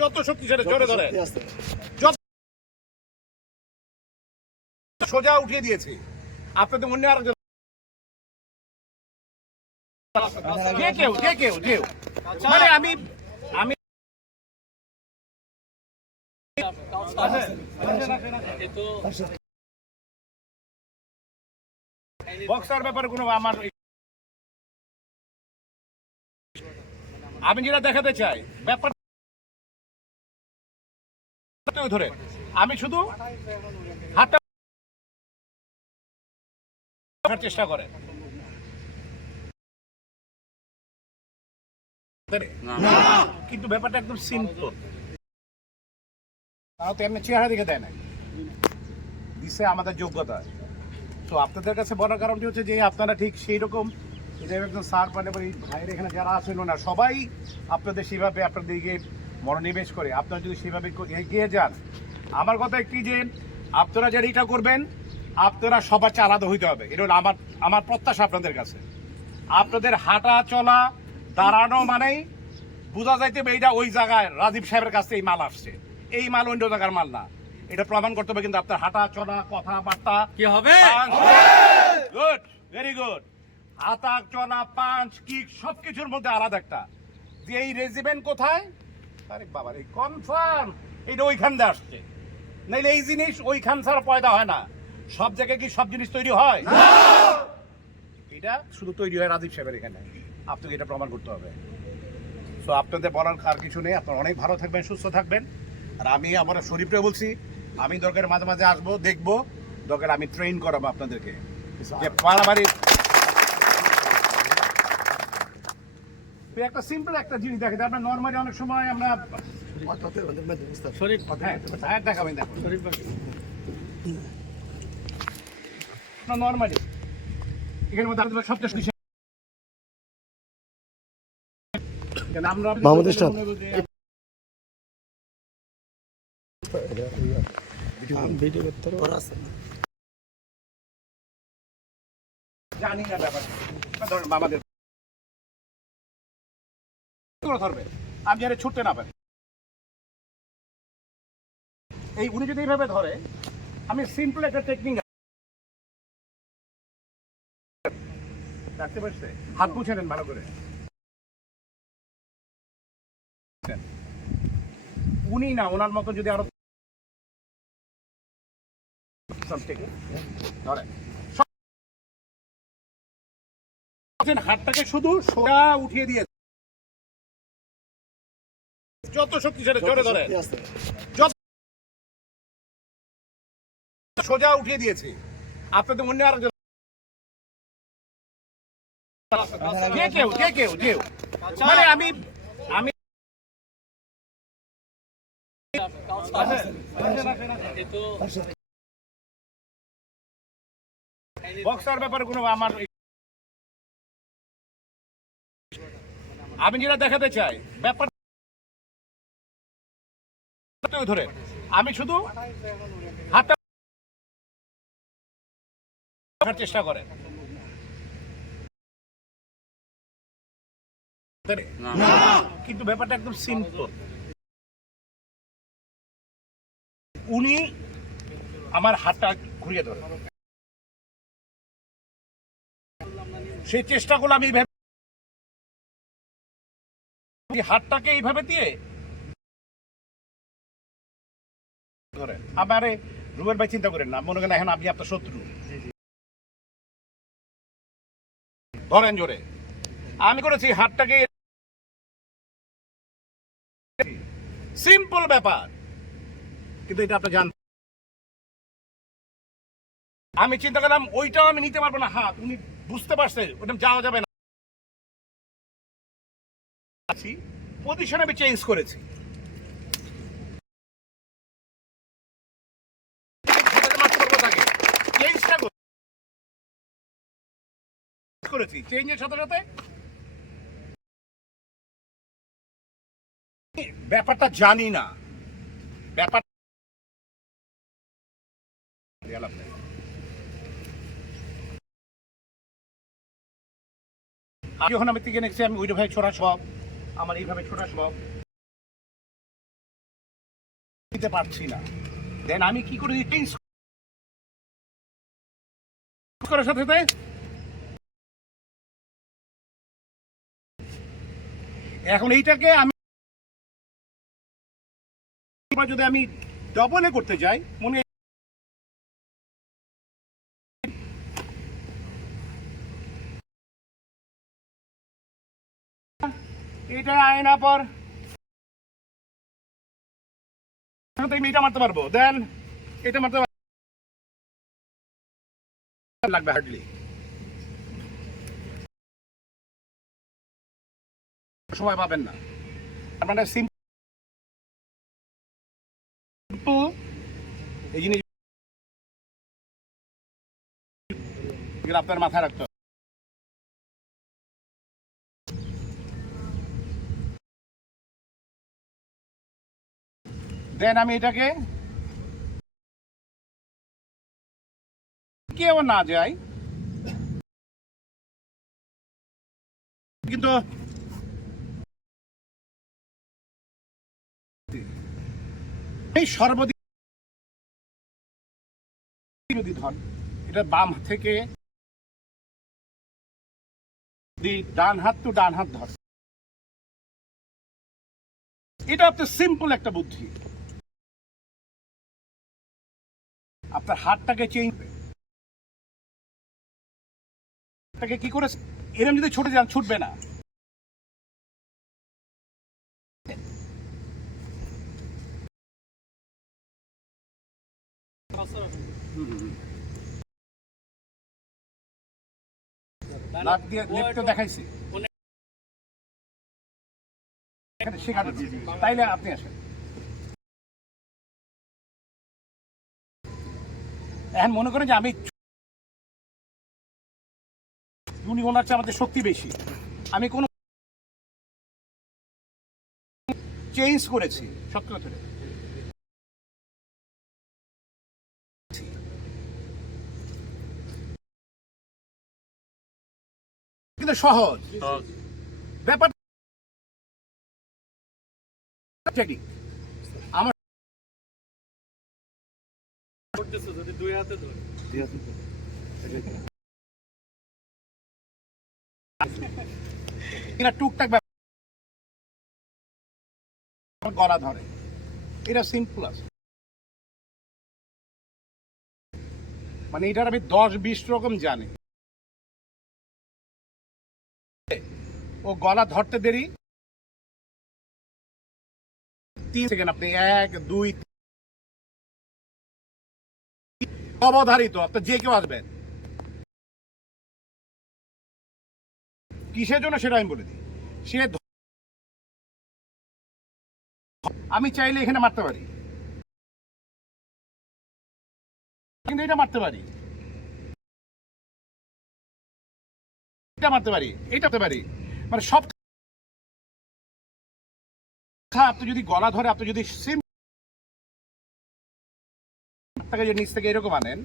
যত শক্তিশালী জোরে ধরে যত সোজা উঠিয়ে দিয়েছি। আপনাদের মনে আর কেউ মানে আমি বক্সার ব্যাপারে কোনো আমি যেটা দেখাতে চাই ব্যাপার ধরে আমি শুধু হাতটা চেষ্টা করে কিন্তু ব্যাপারটা একদম সিম্পল। তারা তো এমনি চেহারা দেখে দেয় না, দিচ্ছে আমাদের যোগ্যতা। তো আপনাদের কাছে বলার কারণটি হচ্ছে যে আপনারা ঠিক সেই রকম একদম সার পানে ভাইয়ের এখানে যারা আছেন না সবাই আপনাদের সেভাবে আপনাদেরকে মনোনিবেশ করে আপনারা যদি সেভাবে এগিয়ে যান। আমার কথা একটি যে আপনারা যারা এটা করবেন আপনারা সবার চেয়ে আলাদা হইতে হবে, এটা হলো আমার প্রত্যাশা আপনাদের কাছে। আপনাদের হাঁটা চলা দাঁড়ানো মানেই বোঝা যাইতে হবে এইটা ওই জায়গায় রাজীব সাহেবের কাছে এই মাল আসছে, এই মাল অন্য জায়গার মাল না, এটা প্রমাণ করতে হবে। কিন্তু আপনার হাঁটা চলা কথাবার্তা কি হবে, গুড, ভেরি গুড, হাঁটা চলা পাঁচ কিক সবকিছুর মধ্যে আলাদা একটা যে এই রেজিমেন্ট কোথায়, আরে বাবা এই কনফার্ম এটা ওইখান দিয়ে আসছে, নাইলে এই জিনিস ওইখান ছাড়া পয়দা হয় না। সব জায়গায় কি সব জিনিস তৈরি হয়? এটা শুধু তৈরি হয় রাজীব সাহেবের এখানে, আপনাকে এটা প্রমাণ করতে হবে। তো আপনাদের বলার আর কিছু নেই, আপনারা অনেক ভালো থাকবেন, সুস্থ থাকবেন। আর আমি আমার শরীফরে বলছি আমি দরকার মাঝে মাঝে আসবো, দেখবো, দরকার আমি ট্রেন করাবো আপনাদেরকে যে পাড়াবাড়ি একটা সিম্পল একটা জিনিস দেখেন। আপনার নর্মালি অনেক সময় আমরা দেখাবেন, দেখুন নর্মালি এখানের মধ্যে সবচেয়ে জানি না ব্যাপার আমাদের ধরবে, আমি যারা ছুটতে না পারি এই উনি যদি এইভাবে ধরে, আমি সিম্পল একটা টেকনিক রাখতে পারছে, হাত মুছে নেন ভালো করে। উনি না ওনার মতো যদি আরো হাতটাকে শুধু সোজা উঠিয়ে দিয়েছে, যত শক্তিশালী জোরে ধরে যত সোজা উঠিয়ে দিয়েছে। আপনাদের মনে আর কেউ মানে আমি বক্সার ব্যাপারে কোনো আমি যেটা দেখাতে চাই ব্যাপার ধরে আমি শুধু হাতটা চেষ্টা করে কিন্তু ব্যাপারটা একদম সিম্পল। উনি আমার হাতটা ঘুরিয়ে ধরে, সেই চেষ্টা করলে আমি এইভাবে হাতটাকে এইভাবে দিয়ে ধরেন। আমারে রুবেল ভাই চিন্তা করেন না, মনে করেন এখন আপনি আপনার শত্রু, ধরেন জোরে। আমি করেছি হাতটাকে, সিম্পল ব্যাপার, কিন্তু এটা আপনি জান। আমি চিন্তা করলাম ওইটাও আমি নিতে পারবো না হাত, উনি বুঝতে পারছে ওটা যাওয়া যাবে না, পজিশন আমি চেঞ্জ করেছি। চেঞ্জের সাথে সাথে ব্যাপারটা জানি না, ব্যাপার যখন আমি থেকে নেছি আমি ওইটা ভাই ছোড়া সব আমার এইভাবে ছোড়া সব দিতে পারছি না, দেন আমি কি করে চেঞ্জ করার সাথে সাথে এখন এইটাকে আমি যদি আমি ডবলে করতে যাই, মনে এটা আয়না পর আমি এটা মারতে পারবো, দেন এটা মারতে লাগবে হার্ডলি সময় পাবেন না। তার মানে সিম্পল এই জিনিস আপনার মাথায় রাখতে হবে। দেন আমি এটাকে কেউ না যাই, কিন্তু এই সর্বদিক যদি ধর এটা বাম থেকে ডান হাত তো ডান হাত ধর, এটা আপনার সিম্পল একটা বুদ্ধি। আপনার হাতটাকে চেঞ্জ কি করেছে, এরকম যদি ছুটে যান ছুটবে না। দেখাইছি তাইলে আপনি আসেন। এখন মনে করেন যে আমি উনি ওনার চেয়ে আমাদের শক্তি বেশি, আমি কোন চেঞ্জ করেছি সত্য কথা, কিন্তু সহজ ব্যাপার। আমার দুই হাতে টুকটাক গলা ধরে, এটা সিম্পল আছে। মানে এটার আমি 10-20 রকম জানি। ও গলা ধরতে দেরি 3 সেকেন্ড, আপনি 1 2 অবধারিত, আপনার যে কেউ আসবেন কিসের জন্য সেটা আমি বলে দিই। সে আমি চাইলে এখানে মারতে পারি, কিন্তু এটা মারতে পারি, এটা মারতে পারি, এটা মারতে পারি, মানে সব আপনি যদি গলা ধরে, আপনি যদি নিচ থেকে এরকম আনেন